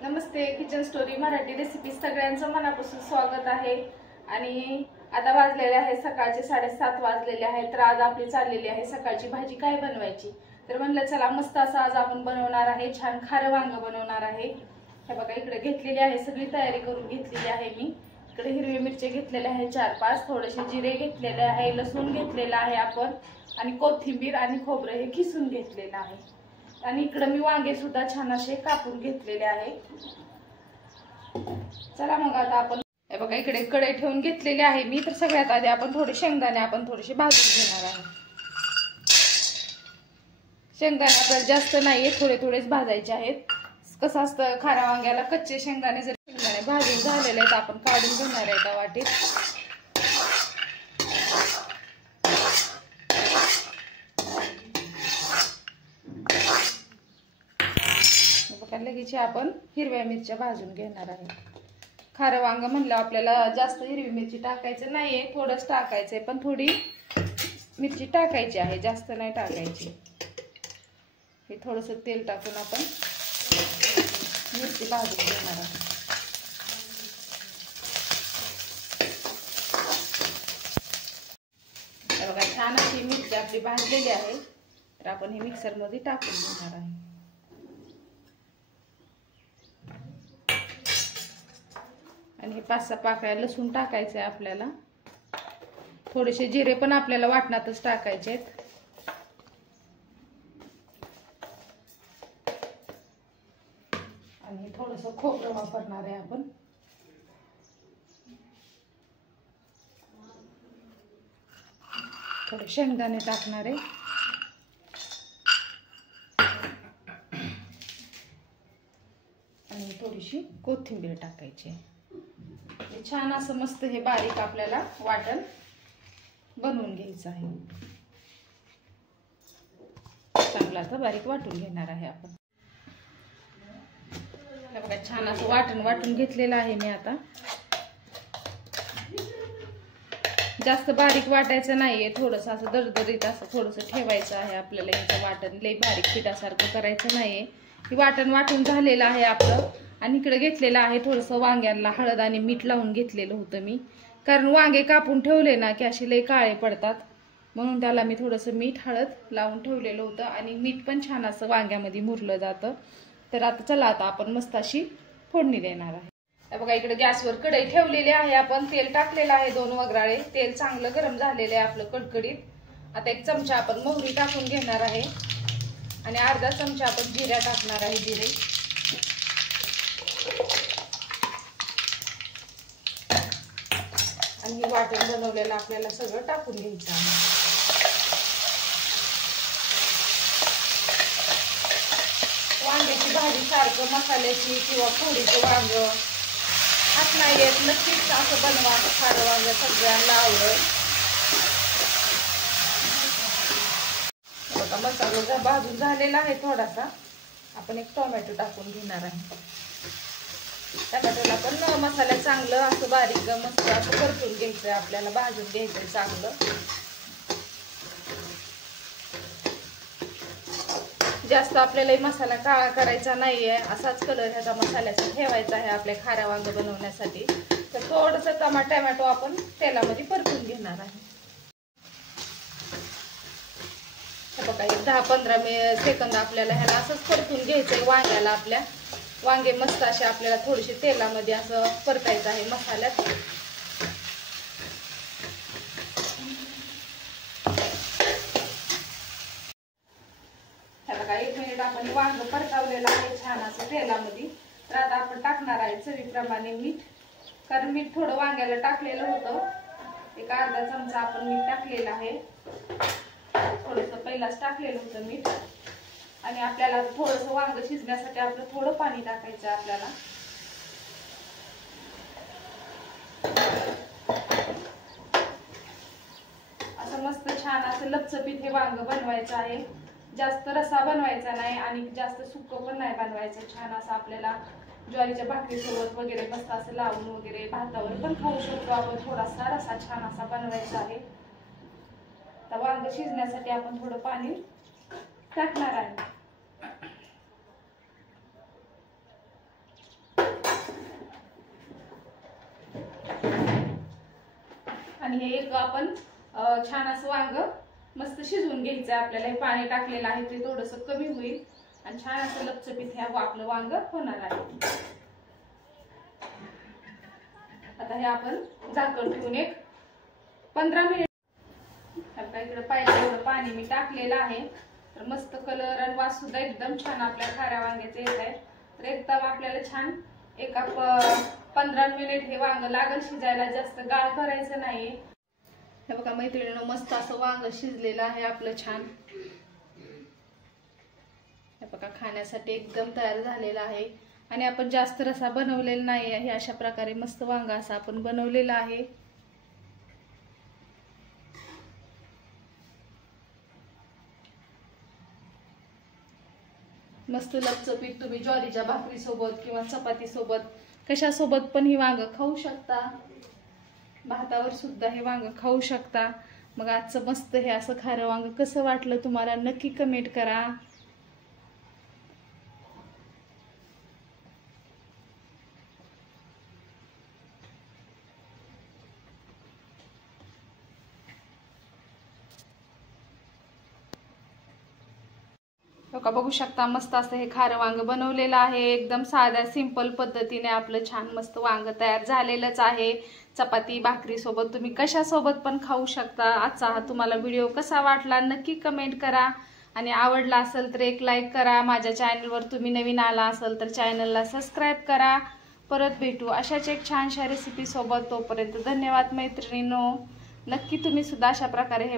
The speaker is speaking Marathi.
नमस्ते, किचन स्टोरी मराठी रेसिपी सगळ्यांचं मनापासून स्वागत आहे। आणि आता वाजलेले आहे सकाळचे 7:30 वाजलेले आहेत। तर आज आपली चाललेली आहे सकाळची भाजी काय बनवायची। तर म्हणलं चला मस्त असं आज आपण बनवणार आहे, छान खारं वांग बनवणार आहे। हे बघा इकडे घेतलेली आहे, सगळी तयारी करून घेतलेली आहे मी। इकडे हिरवी मिरची घेतलेले आहे 4-5, थोडेसे जिरे घेतलेले आहे, लसूण घेतलेला आहे आपण, आणि कोथिंबीर आणि खोबरं हे किसून घेतलेलं आहे। आणि इकडे मी वांगे सुद्धा छान असे कापून घेतलेले आहे। चला मग आता आपण हे बघा इकडे कढई ठेवून घेतलेली आहे मी। तर सगळ्यात आधी आपण थोडे शेंगदाणे थोडेसे भाजून घेणार आहे। शेंगदाणे आपल्याला जास्त नाहीये, थोडे थोडेच भाजायचे आहेत। कसं असतं खाऱ्या वांग्याला कच्चे शेंगदाणे जर शेंगदाणे भाजून झालेले आहेत आपण काढून घेणार आहे त्या वाटीत। लगेच आपण हिरव्या मिरच्या भाजून घेणार आहे। खारं वांग म्हणलं आपल्याला जास्त हिरवी मिरची टाकायचं नाहीये, थोडंच टाकायचंय, पण थोडी मिरची टाकायची आहे, जास्त नाही टाकायची। हे थोडंसं तेल टाकून आपण मिरची भाजून घेणार आहे। बघा छान अशी मिरची आपली भाजलेली आहे। तर आपण हे मिक्सर मध्ये टाकून घेणार आहे। आणि हे 5-6 पाकळ्या लसूण टाकायचे आहे आपल्याला। थोडेसे जिरे पण आपल्याला वाटणातच टाकायचे आहेत। आणि थोडंसं खोबरं वापरणार आहे आपण। थोडे शेंगदाणे टाकणार आहे। आणि थोडीशी कोथिंबीर टाकायची। छान असं मस्त हे बारीक आपल्याला वाटण बनवून घ्यायचं आहे। चांगला तर बारीक वाटून घेणार आहे आपण। हे बघा छान असं वाटून घेतलेलं आहे मी आता। जास्त बारीक वाटायचं नाहीये, थोडंसं असं दरदरीत असं थोडंसं ठेवायचं आहे आपल्याला। याचं वाटण लई बारीक पिठासारखं करायचं नाहीये। हे वाटण वाटून झालेलं आहे आपलं। आणि इकडे घेतलेलं आहे थोडंसं वांग्यांना हळद आणि मीठ लावून घेतलेलं होतं मी, कारण वांगे कापून ठेवले ना की असे लई काळे पडतात, म्हणून त्याला मी थोडंसं मीठ हळद लावून ठेवलेलं होतं। आणि मीठ पण छान असं वांग्यामध्ये मुरलं जातं। तर आता चला आता आपण मस्त अशी फोडणी देणार आहे। बघा इकडे गॅसवर कढई ठेवलेली आहे, आपण तेल टाकलेलं आहे 2 वगराळे। तेल चांगलं गरम झालेलं आहे आपलं कडकडीत। आता 1 चमचा आपण मोहरी टाकून घेणार आहे, आणि अर्धा चमचा आपण जिरा टाकणार आहे, जिरे। आणि वाटण बनवलेलं आपल्याला सगळं टाकून घ्यायचं आहे। वांग्याची भाजी सारखं मसाल्याची किंवा फोडीचं वांग असं नाही येत, नक्कीच असं बनवा, खारं वांग सगळ्यांना आवडेल। बघा मसाला भाजून झालेला आहे थोडासा, आपण 1 टोमॅटो टाकून घेणार आहे। टोमॅटोला पण मसाला चांगलं असं बारीक मस्त असं परतून घ्यायचंय आपल्याला, भाजून घ्यायचंय चांगलं। जास्त आपल्याला मसाला काळा करायचा नाहीये, असाच कलर ह्याचा मसाल्याचा ठेवायचा आहे आपल्या खाऱ्या वांग बनवण्यासाठी। तर थोडंसं टोमॅटो आपण तेलामध्ये परतून घेणार आहे। बघा 10-15 सेकंद आपल्याला ह्याला असंच परतून घ्यायचंय वांग्याला आपल्या। वांगे मस्त असे आपल्याला थोडेसे तेलामध्ये असं परतायचं आहे मसाल्यात। बघा 1 मिनिट आपण वांग परतावलेलं आहे छान असं तेलामध्ये। तर आता आपण टाकणार आहे चवीप्रमाणे मीठ, कारण मीठ थोडं वांग्याला टाकलेलं होतं। 1 अर्धा चमचा आपण मीठ टाकलेलं आहे, थोडंसं पहिलाच टाकलेलं होतं मीठ। आणि आपल्याला थोडंसं वांग शिजण्यासाठी आपलं थोडं पाणी टाकायचं आहे आपल्याला। असं मस्त छान असं लपचपीत हे वांग बनवायचं आहे। जास्त रसा बनवायचा नाही आणि जास्त सुक्क पण नाही बनवायचं। छान असं आपल्याला ज्वारीच्या भाकरीसोबत वगैरे मस्त असं लावून वगैरे भातावर पण खाऊ शकतो आपण। थोडासा रसा छान असा बनवायचा आहे। तर वांग शिजण्यासाठी आपण थोडं पाणी टाकणार आहे। आणि हे एक आपण छान असं वांग मस्त शिजवून घ्यायचं आहे आपल्याला. हे पाणी टाकलेलं आहे ते थोडंसं कमी होईल आणि छान असं लपचपीत हे आपलं वांग होणार आहे. आता हे आपण झाकण ठेवून एक 15 मिनिट. आता इकडे पाहिजे एवढं पाणी मी टाकलेलं आहे. तर मस्त कलर आणि वास सुद्धा एकदम छान आपल्या खाऱ्या वांग्याचे येत आहे. तर एकदम आपल्याला छान एका 15 मिनिट हे वांग लागल शिजायला, जास्त गाळ करायचं नाही. हे बघा मैत्रिणींनो, मस्त असं वांग शिजलेलं आहे आपलं छान. हे बघा खाण्यासाठी एकदम तयार झालेलं आहे आणि आपण जास्त रसा बनवलेला नाही आहे. अशा प्रकारे मस्त वांग असं आपण बनवलेलं आहे. मस्त लपचपीत तुम्ही ज्वारीच्या भाकरी सोबत किंवा चपाती सोबत कशा सोबत पण ही वांग खाऊ शकता. भातावर सुद्धा हे वांग खाऊ शकता. मग आजचं मस्त हे असं खारं वांग कसं वाटलं तुम्हाला नक्की कमेंट करा. बघू शकता मस्त असं हे खारं वांग बनवलेलं आहे. एकदम साध्या सिंपल पद्धतीने आपलं छान मस्त वांग तयार झालेलंच आहे. चपाती भाकरी सोबत तुम्ही कशा सोबत पण खाऊ शकता. आजचा हा तुम्हाला व्हिडिओ कसा वाटला नक्की कमेंट करा आणि आवडला असेल तर एक लाईक करा. माझ्या चॅनलवर तुम्ही नवीन आला असेल तर चॅनलला सबस्क्राईब करा. परत भेटू अशाच एक छानशा रेसिपी सोबत. तोपर्यंत धन्यवाद मैत्रिणींनो. नक्की तुम्ही सुद्धा अशा प्रकारे